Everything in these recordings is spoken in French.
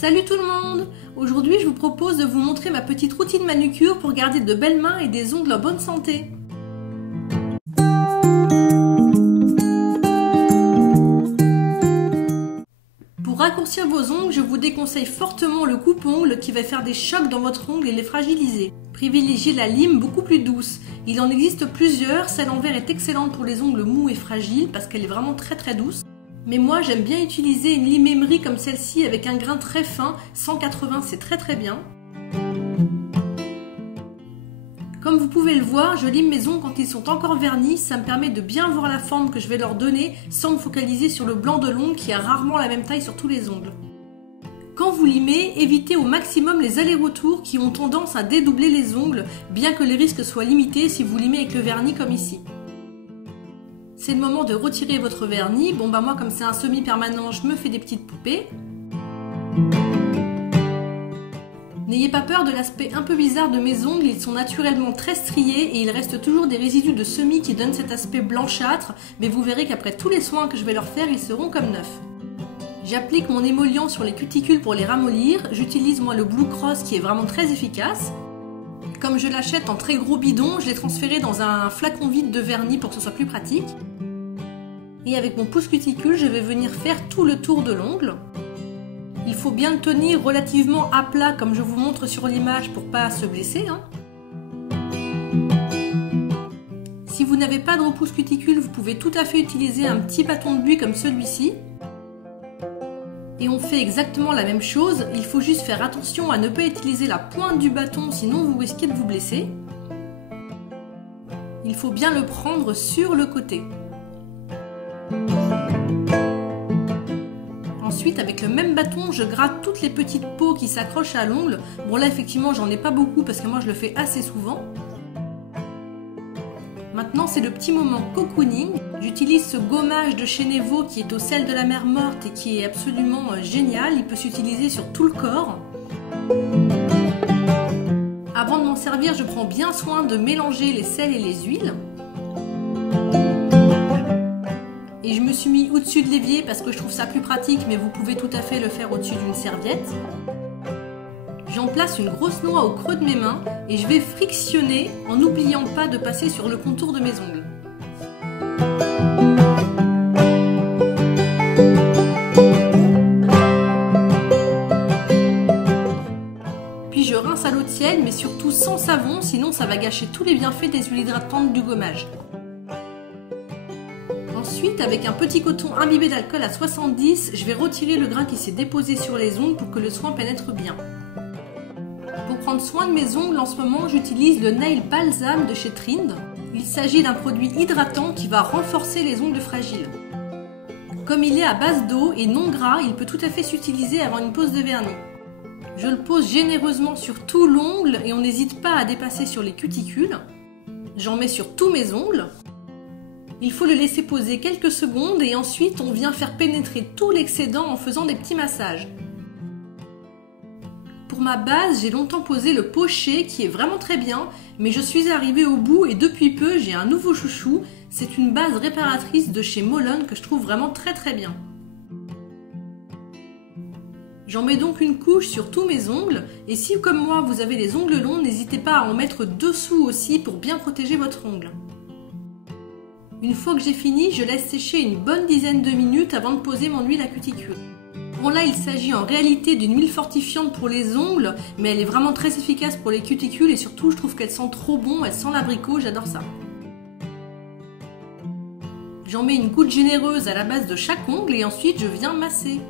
Salut tout le monde! Aujourd'hui je vous propose de vous montrer ma petite routine manucure pour garder de belles mains et des ongles en bonne santé. Pour raccourcir vos ongles, je vous déconseille fortement le coupe-ongle qui va faire des chocs dans votre ongle et les fragiliser. Privilégiez la lime beaucoup plus douce. Il en existe plusieurs, celle en verre est excellente pour les ongles mous et fragiles parce qu'elle est vraiment très douce. Mais moi j'aime bien utiliser une lime émery comme celle-ci avec un grain très fin, 180 c'est très bien. Comme vous pouvez le voir, je lime mes ongles quand ils sont encore vernis, ça me permet de bien voir la forme que je vais leur donner sans me focaliser sur le blanc de l'ongle qui a rarement la même taille sur tous les ongles. Quand vous limez, évitez au maximum les allers-retours qui ont tendance à dédoubler les ongles, bien que les risques soient limités si vous limez avec le vernis comme ici. C'est le moment de retirer votre vernis. Bon bah moi comme c'est un semi-permanent, je me fais des petites poupées. N'ayez pas peur de l'aspect un peu bizarre de mes ongles, ils sont naturellement très striés et il reste toujours des résidus de semis qui donnent cet aspect blanchâtre, mais vous verrez qu'après tous les soins que je vais leur faire, ils seront comme neufs. J'applique mon émollient sur les cuticules pour les ramollir, j'utilise moi le Blue Cross qui est vraiment très efficace. Comme je l'achète en très gros bidon, je l'ai transféré dans un flacon vide de vernis pour que ce soit plus pratique. Et avec mon pouce cuticule, je vais venir faire tout le tour de l'ongle. Il faut bien le tenir relativement à plat comme je vous montre sur l'image pour pas se blesser. Si vous n'avez pas de repousse cuticule, vous pouvez tout à fait utiliser un petit bâton de buis comme celui-ci. Et on fait exactement la même chose, il faut juste faire attention à ne pas utiliser la pointe du bâton, sinon vous risquez de vous blesser. Il faut bien le prendre sur le côté. Ensuite, avec le même bâton, je gratte toutes les petites peaux qui s'accrochent à l'ongle. Bon là, effectivement, j'en ai pas beaucoup parce que moi, je le fais assez souvent. Maintenant, c'est le petit moment cocooning. J'utilise ce gommage de chez Nevo qui est au sel de la mer morte et qui est absolument génial. Il peut s'utiliser sur tout le corps. Avant de m'en servir, je prends bien soin de mélanger les sels et les huiles. Et je me suis mis au-dessus de l'évier parce que je trouve ça plus pratique, mais vous pouvez tout à fait le faire au-dessus d'une serviette. J'en place une grosse noix au creux de mes mains et je vais frictionner en n'oubliant pas de passer sur le contour de mes ongles. Puis je rince à l'eau tiède, mais surtout sans savon, sinon ça va gâcher tous les bienfaits des huiles hydratantes du gommage. Ensuite, avec un petit coton imbibé d'alcool à 70, je vais retirer le grain qui s'est déposé sur les ongles pour que le soin pénètre bien. Pour prendre soin de mes ongles, en ce moment, j'utilise le Nail Balsam de chez Trind. Il s'agit d'un produit hydratant qui va renforcer les ongles fragiles. Comme il est à base d'eau et non gras, il peut tout à fait s'utiliser avant une pose de vernis. Je le pose généreusement sur tout l'ongle et on n'hésite pas à dépasser sur les cuticules. J'en mets sur tous mes ongles. Il faut le laisser poser quelques secondes et ensuite on vient faire pénétrer tout l'excédent en faisant des petits massages. Pour ma base, j'ai longtemps posé le Poché qui est vraiment très bien, mais je suis arrivée au bout et depuis peu j'ai un nouveau chouchou. C'est une base réparatrice de chez Molon que je trouve vraiment très bien. J'en mets donc une couche sur tous mes ongles et si comme moi vous avez les ongles longs, n'hésitez pas à en mettre dessous aussi pour bien protéger votre ongle. Une fois que j'ai fini, je laisse sécher une bonne dizaine de minutes avant de poser mon huile à cuticule. Bon là, il s'agit en réalité d'une huile fortifiante pour les ongles, mais elle est vraiment très efficace pour les cuticules et surtout je trouve qu'elle sent trop bon, elle sent l'abricot, j'adore ça. J'en mets une goutte généreuse à la base de chaque ongle et ensuite je viens masser.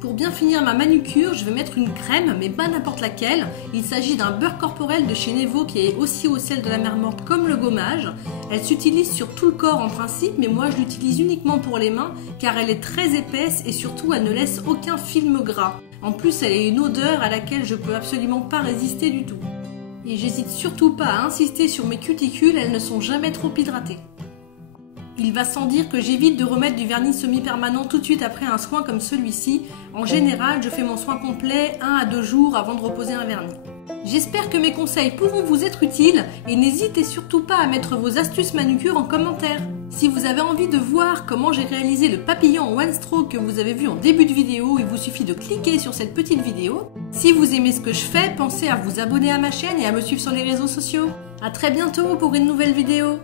Pour bien finir ma manucure, je vais mettre une crème, mais pas n'importe laquelle. Il s'agit d'un beurre corporel de chez Nevo qui est aussi au sel de la mer morte comme le gommage. Elle s'utilise sur tout le corps en principe, mais moi je l'utilise uniquement pour les mains car elle est très épaisse et surtout elle ne laisse aucun film gras. En plus, elle a une odeur à laquelle je peux absolument pas résister du tout. Et j'hésite surtout pas à insister sur mes cuticules, elles ne sont jamais trop hydratées. Il va sans dire que j'évite de remettre du vernis semi-permanent tout de suite après un soin comme celui-ci. En général, je fais mon soin complet 1 à 2 jours avant de reposer un vernis. J'espère que mes conseils pourront vous être utiles et n'hésitez surtout pas à mettre vos astuces manucure en commentaire. Si vous avez envie de voir comment j'ai réalisé le papillon en one stroke que vous avez vu en début de vidéo, il vous suffit de cliquer sur cette petite vidéo. Si vous aimez ce que je fais, pensez à vous abonner à ma chaîne et à me suivre sur les réseaux sociaux. A très bientôt pour une nouvelle vidéo.